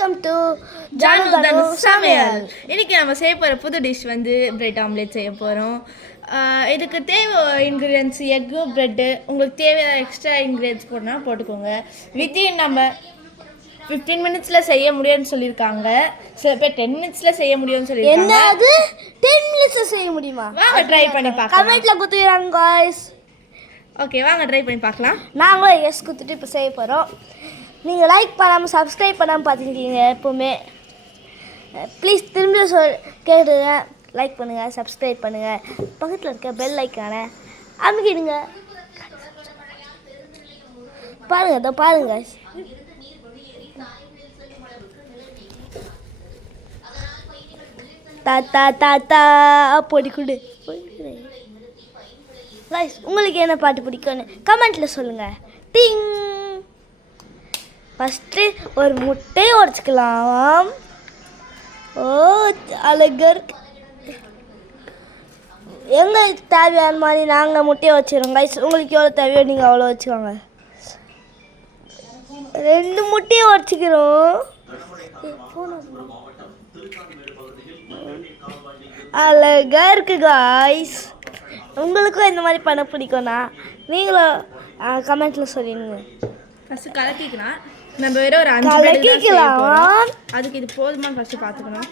Welcome to Janu சமையல். இன்னைக்கு நம்ம செய்ய போகிற புது டிஷ் வந்து பிரெட் ஆம்லேட் செய்ய போகிறோம். இதுக்கு தேவை இன்க்ரீடியன்ஸ் எக்கு, ப்ரெட்டு. உங்களுக்கு தேவையான எக்ஸ்ட்ரா இன்க்ரீடியன்ஸ் போடணும் போட்டுக்கோங்க. வித்தின் நம்ம 15 மினிட்ஸில் செய்ய முடியும்னு சொல்லியிருக்காங்க. சில பேர் 10 மினிட்ஸில் செய்ய முடியும்னு சொல்லியிருக்காங்க. என்னது 10 மினிட்ஸில் செய்ய முடியுமா? வாங்க ட்ரை பண்ணி பார்க்கலாம். கமெண்ட்ல குத்துறாங்க गाइस. ஓகே, வாங்க ட்ரை பண்ணி பார்க்கலாம். நாங்களும் எஸ் குத்துட்டு இப்போ செய்ய போகிறோம். நீங்கள் லைக் பண்ணாமல் சப்ஸ்கிரைப் பண்ணாமல் பார்த்துருக்கீங்க எப்போவுமே. ப்ளீஸ் திரும்ப கேட்டுங்க. லைக் பண்ணுங்கள், சப்ஸ்கிரைப் பண்ணுங்கள், பக்கத்தில் இருக்க பெல் ஐக்கானை அமுக்கிடுங்க. பாருங்கள், இதோ பாருங்கள். தாத்தா தாத்தா பொடி கொடு. கைஸ், உங்களுக்கு என்ன பாட்டு பிடிக்கும்னு கமெண்ட்டில் சொல்லுங்கள். டிங். ஃபஸ்ட்டு ஒரு முட்டையை உடச்சிக்கலாம். ஓ, அழகா இருக்கு. எங்களுக்கு தேவையான மாதிரி நாங்கள் முட்டையை வச்சுக்கிறோம். கைஸ், உங்களுக்கு எவ்வளோ தேவையோ நீங்கள் அவ்வளோ வச்சுக்கோங்க. 2 முட்டையை உடச்சிக்கிறோம். அழகா இருக்கு காய்ஸ். உங்களுக்கும் இந்த மாதிரி பண்ண பிடிக்கும்னா நீங்களும் கமெண்ட்டில் சொல்லிடுங்க. ஃபஸ்ட்டு கலக்கிக்கலாம். நம்ம வெறும் ஒரு 5 கலக்கிக்கலாம். அதுக்கு இது போதுமான்னு ஃபஸ்ட்டு பார்த்துக்கணும்.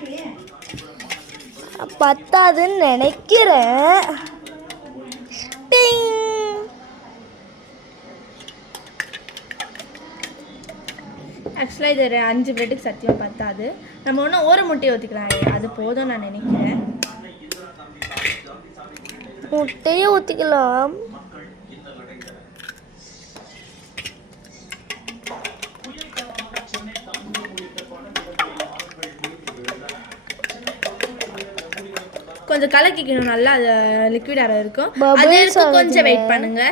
பத்தாதுன்னு நினைக்கிறேன். ஆக்சுவலாக இது 5 பிரெட்டுக்கு சத்தியமாக பத்தாது. நம்ம ஒன்றும் ஒரு முட்டையை ஊற்றிக்கலாம். அது போதும் நான் நினைக்கிறேன். முட்டையை ஊற்றிக்கலாம். கொஞ்சம் கலக்கிக்கணும் நல்லா. அது லிக்விடாக இருக்கும். அது கொஞ்சம் வெயிட் பண்ணுங்க.